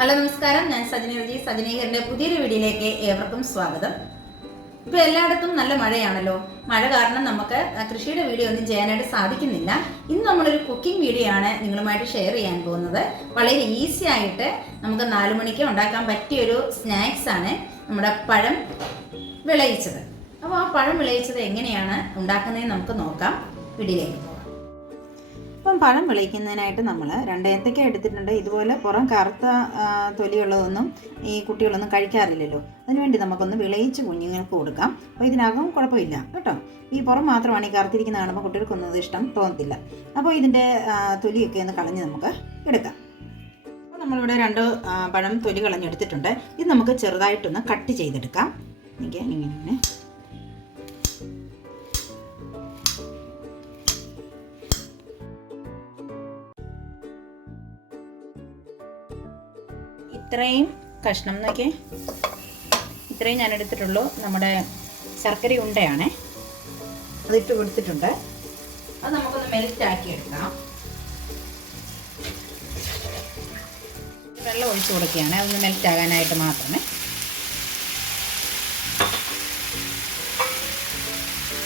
Hello നമസ്കാരം. ഞാൻ സജന വിജി സജിനീകരന്റെ പുതിയൊരു വീഡിയോയിലേക്ക് ഏവർക്കും സ്വാഗതം. ഇപ്പൊ എല്ലായിടത്തും നല്ല മഴയാണല്ലോ. മഴ കാരണം നമുക്ക് കൃഷിയുടെ വീഡിയോ ഒന്നും ചെയ്യാനായിട്ട് സാധിക്കുന്നില്ല. ഇന്ന് നമ്മളൊരു കുക്കിംഗ് വീഡിയോ ആണ് നിങ്ങളുമായിട്ട് ഷെയർ ചെയ്യാൻ പോകുന്നത്. വളരെ ഈസി ആയിട്ട് നമുക്ക് നാലു മണിക്ക് ഉണ്ടാക്കാൻ പറ്റിയ ഒരു സ്നാക്സ് ആണ് നമ്മുടെ പഴം വിളയിച്ചത്. അപ്പോൾ ആ പഴം വിളയിച്ചത് എങ്ങനെയാണ് ഉണ്ടാക്കുന്നതെന്ന് നമുക്ക് നോക്കാം. വീഡിയോയിലേക്ക് ഇപ്പം പഴം വിളയിക്കുന്നതിനായിട്ട് നമ്മൾ രണ്ട് ഏത്തക്ക എടുത്തിട്ടുണ്ട്. ഇതുപോലെ പുറം കറുത്ത തൊലിയുള്ളതൊന്നും ഈ കുട്ടികളൊന്നും കഴിക്കാറില്ലല്ലോ. അതിനുവേണ്ടി നമുക്കൊന്ന് വിളയിച്ച് കുഞ്ഞുങ്ങൾക്ക് കൊടുക്കാം. അപ്പോൾ ഇതിനകം കുഴപ്പമില്ല. കേട്ടോ? ഈ പുറം മാത്രമാണ് ഈ കറുത്തിരിക്കുന്ന കാണുമ്പോൾ കുട്ടികൾക്കൊന്നും ഇഷ്ടം തോന്നത്തില്ല. അപ്പോൾ ഇതിന്റെ തൊലിയൊക്കെ ഒന്ന് കളഞ്ഞ് നമുക്ക് എടുക്കാം. അപ്പോൾ നമ്മളിവിടെ രണ്ട് പഴം തൊലി കളഞ്ഞെടുത്തിട്ടുണ്ട്. ഇത് നമുക്ക് ചെറുതായിട്ടൊന്ന് കട്ട് ചെയ്തെടുക്കാം. എനിക്ക് ഇങ്ങനെ. ഇത്രയും കഷ്ണം നോക്കി ഇത്രയും ഞാൻ എടുത്തിട്ടുള്ളൂ. നമ്മുടെ ശർക്കര ഉണ്ടയാണേ. അതിട്ട് കൊടുത്തിട്ടുണ്ട്. അത് നമുക്കൊന്ന് മെൽറ്റ് ആക്കി എടുക്കാം. വെള്ളം ഒഴിച്ചു കൊടുക്കുകയാണ്. അതൊന്ന് മെൽറ്റ് ആകാനായിട്ട് മാത്രമേ.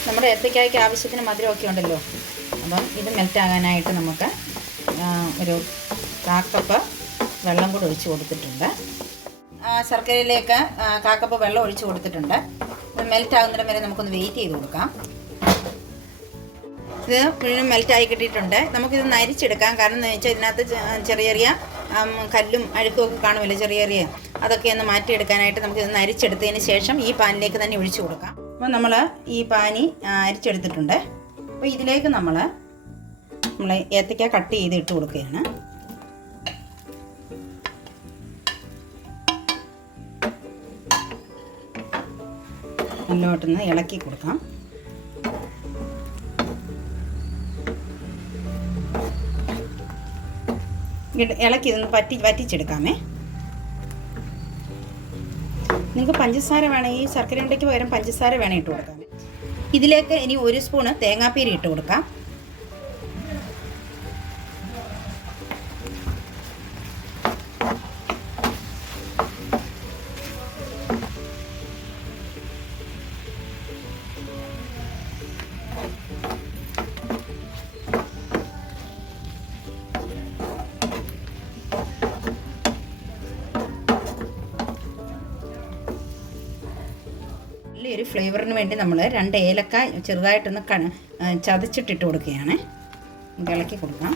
നമ്മുടെ ഏത്തക്കായ്ക്ക് ആവശ്യത്തിന് മധുരമൊക്കെ ഉണ്ടല്ലോ. അപ്പം ഇത് മെൽറ്റ് ആകാനായിട്ട് നമുക്ക് ഒരു കാക്കപ്പ് വെള്ളം കൂടെ ഒഴിച്ച് കൊടുത്തിട്ടുണ്ട്. ശർക്കരയിലേക്ക് കാക്കപ്പ് വെള്ളം ഒഴിച്ച് കൊടുത്തിട്ടുണ്ട്. ഇത് മെൽറ്റ് ആകുന്നിടം വരെ നമുക്കൊന്ന് വെയിറ്റ് ചെയ്ത് കൊടുക്കാം. ഇത് മുഴുവൻ മെൽറ്റായി കിട്ടിയിട്ടുണ്ട്. നമുക്കിത് നരിച്ചെടുക്കാം. കാരണം എന്ന് വെച്ചാൽ ഇതിനകത്ത് ചെറിയ ചെറിയ കല്ലും അഴുക്കും ഒക്കെ കാണുമല്ലോ ചെറിയ ചെറിയ. അതൊക്കെ ഒന്ന് മാറ്റിയെടുക്കാനായിട്ട് നമുക്കിത് നരിച്ചെടുത്തതിന് ശേഷം ഈ പാനിലേക്ക് തന്നെ ഒഴിച്ചു കൊടുക്കാം. അപ്പോൾ നമ്മൾ ഈ പാനി അരിച്ചെടുത്തിട്ടുണ്ട്. അപ്പോൾ ഇതിലേക്ക് നമ്മൾ നമ്മൾ ഏത്തക്ക കട്ട് ചെയ്ത് ഇട്ട് കൊടുക്കുകയാണ്. നല്ലോട്ടൊന്ന് ഇളക്കി കൊടുക്കാം. ഇളക്കി ഇതൊന്ന് പറ്റി വറ്റിച്ചെടുക്കാമേ. നിങ്ങൾക്ക് പഞ്ചസാര വേണമെങ്കിൽ ശർക്കര ഉണ്ടയ്ക്ക് പകരം പഞ്ചസാര വേണം ഇട്ട് കൊടുക്കാം. ഇതിലേക്ക് ഇനി ഒരു സ്പൂണ് തേങ്ങാപ്പീരി ഇട്ട് കൊടുക്കാം. നല്ലൊരു ഫ്ലേവറിന് വേണ്ടി നമ്മൾ രണ്ട് ഏലക്ക ചെറുതായിട്ടൊന്ന് ക ചതച്ചിട്ടിട്ട് കൊടുക്കുകയാണ്. ഇളക്കി കൊടുക്കാം.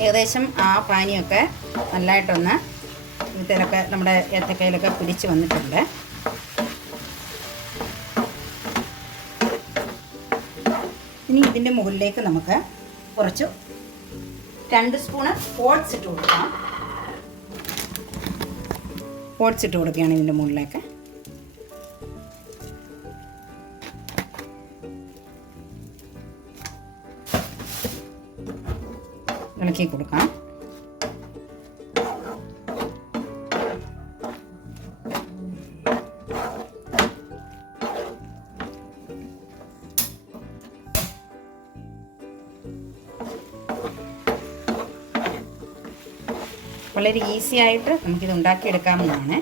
ഏകദേശം ആ പാനിയൊക്കെ നല്ലതായിട്ടൊന്ന് ഇതിലൊക്കെ നമ്മുടെ ഏത്തക്കയിലൊക്കെ പിടിച്ച് വന്നിട്ടുണ്ട്. ഇനി ഇതിന്റെ മുകളിലേക്ക് നമുക്ക് കുറച്ച് രണ്ട് സ്പൂണ് ഓട്സ് ഇട്ട് കൊടുക്കാം. ഓട്സ് ഇട്ട് കൊടുക്കുകയാണ് ഇതിന്റെ മുകളിലേക്ക്. ഇളക്കി കൊടുക്കാം. വളരെ ഈസി ആയിട്ട് നമുക്കിത് ഉണ്ടാക്കിയെടുക്കാവുന്നതാണ്.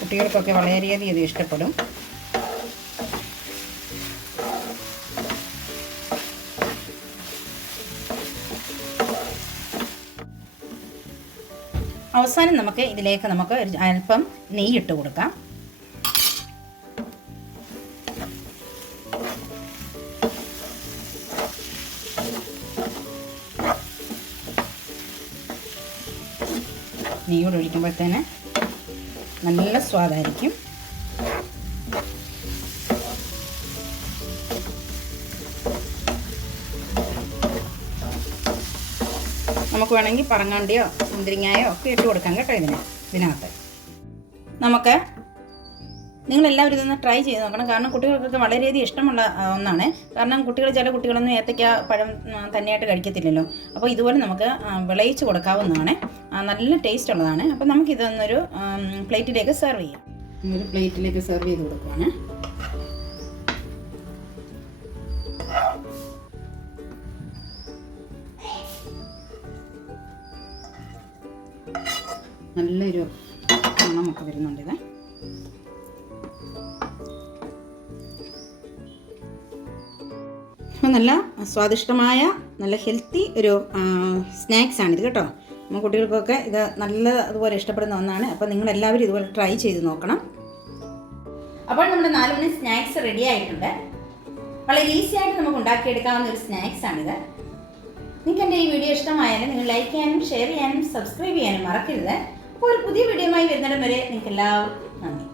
കുട്ടികൾക്കൊക്കെ വളരെയധികം ഇത് ഇഷ്ടപ്പെടും. അവസാനം നമുക്ക് ഇതിലേക്ക് നമുക്ക് അല്പം നെയ്യ് ഇട്ട് കൊടുക്കാം. നെയ്യോട് ഒഴിക്കുമ്പോഴത്തേന് നല്ല സ്വാദായിരിക്കും. നമുക്ക് വേണമെങ്കിൽ പറങ്ങാണ്ടിയോ മുന്തിരിങ്ങായോ ഒക്കെ ഇട്ട് കൊടുക്കാം കേട്ടോ ഇതിന് ഇതിനകത്ത്. നമുക്ക് നിങ്ങൾ എല്ലാവരും ഇതൊന്ന് ട്രൈ ചെയ്ത് നോക്കണം. കാരണം കുട്ടികൾക്കൊക്കെ വളരെയധികം ഇഷ്ടമുള്ള ഒന്നാണ്. കാരണം കുട്ടികൾ ചില കുട്ടികളൊന്നും ഏത്തയ്ക്ക പഴം തന്നെയായിട്ട് കഴിക്കത്തില്ലല്ലോ. അപ്പോൾ ഇതുപോലെ നമുക്ക് വിളയിച്ച് കൊടുക്കാവുന്നതാണ്. നല്ല ടേസ്റ്റ് ഉള്ളതാണ്. അപ്പോൾ നമുക്കിതൊന്നൊരു പ്ലേറ്റിലേക്ക് സെർവ് ചെയ്യാം. ഒരു പ്ലേറ്റിലേക്ക് സെർവ് ചെയ്ത് കൊടുക്കുവാണ്. നല്ലൊരു മണമൊക്കെ വരുന്നുണ്ട് ഇത്. നല്ല സ്വാദിഷ്ടമായ നല്ല ഹെൽത്തി ഒരു സ്നാക്സ് ആണിത് കേട്ടോ. നമ്മൾ കുട്ടികൾക്കൊക്കെ ഇത് നല്ല അതുപോലെ ഇഷ്ടപ്പെടുന്ന ഒന്നാണ്. അപ്പോൾ നിങ്ങൾ എല്ലാവരും ഇതുപോലെ ട്രൈ ചെയ്ത് നോക്കണം. അപ്പോൾ നമ്മുടെ നാല് മണി സ്നാക്സ് റെഡി ആയിട്ടുണ്ട്. വളരെ ഈസി ആയിട്ട് നമുക്ക് ഉണ്ടാക്കിയെടുക്കാവുന്ന ഒരു സ്നാക്സ് ആണിത്. നിങ്ങൾക്ക് എന്റെ ഈ വീഡിയോ ഇഷ്ടമായാലും നിങ്ങൾ ലൈക്ക് ചെയ്യാനും ഷെയർ ചെയ്യാനും സബ്സ്ക്രൈബ് ചെയ്യാനും മറക്കരുത്. അപ്പോൾ ഒരു പുതിയ വീഡിയോയുമായി വരുന്നിടം വരെ നിങ്ങൾക്ക് എല്ലാവർക്കും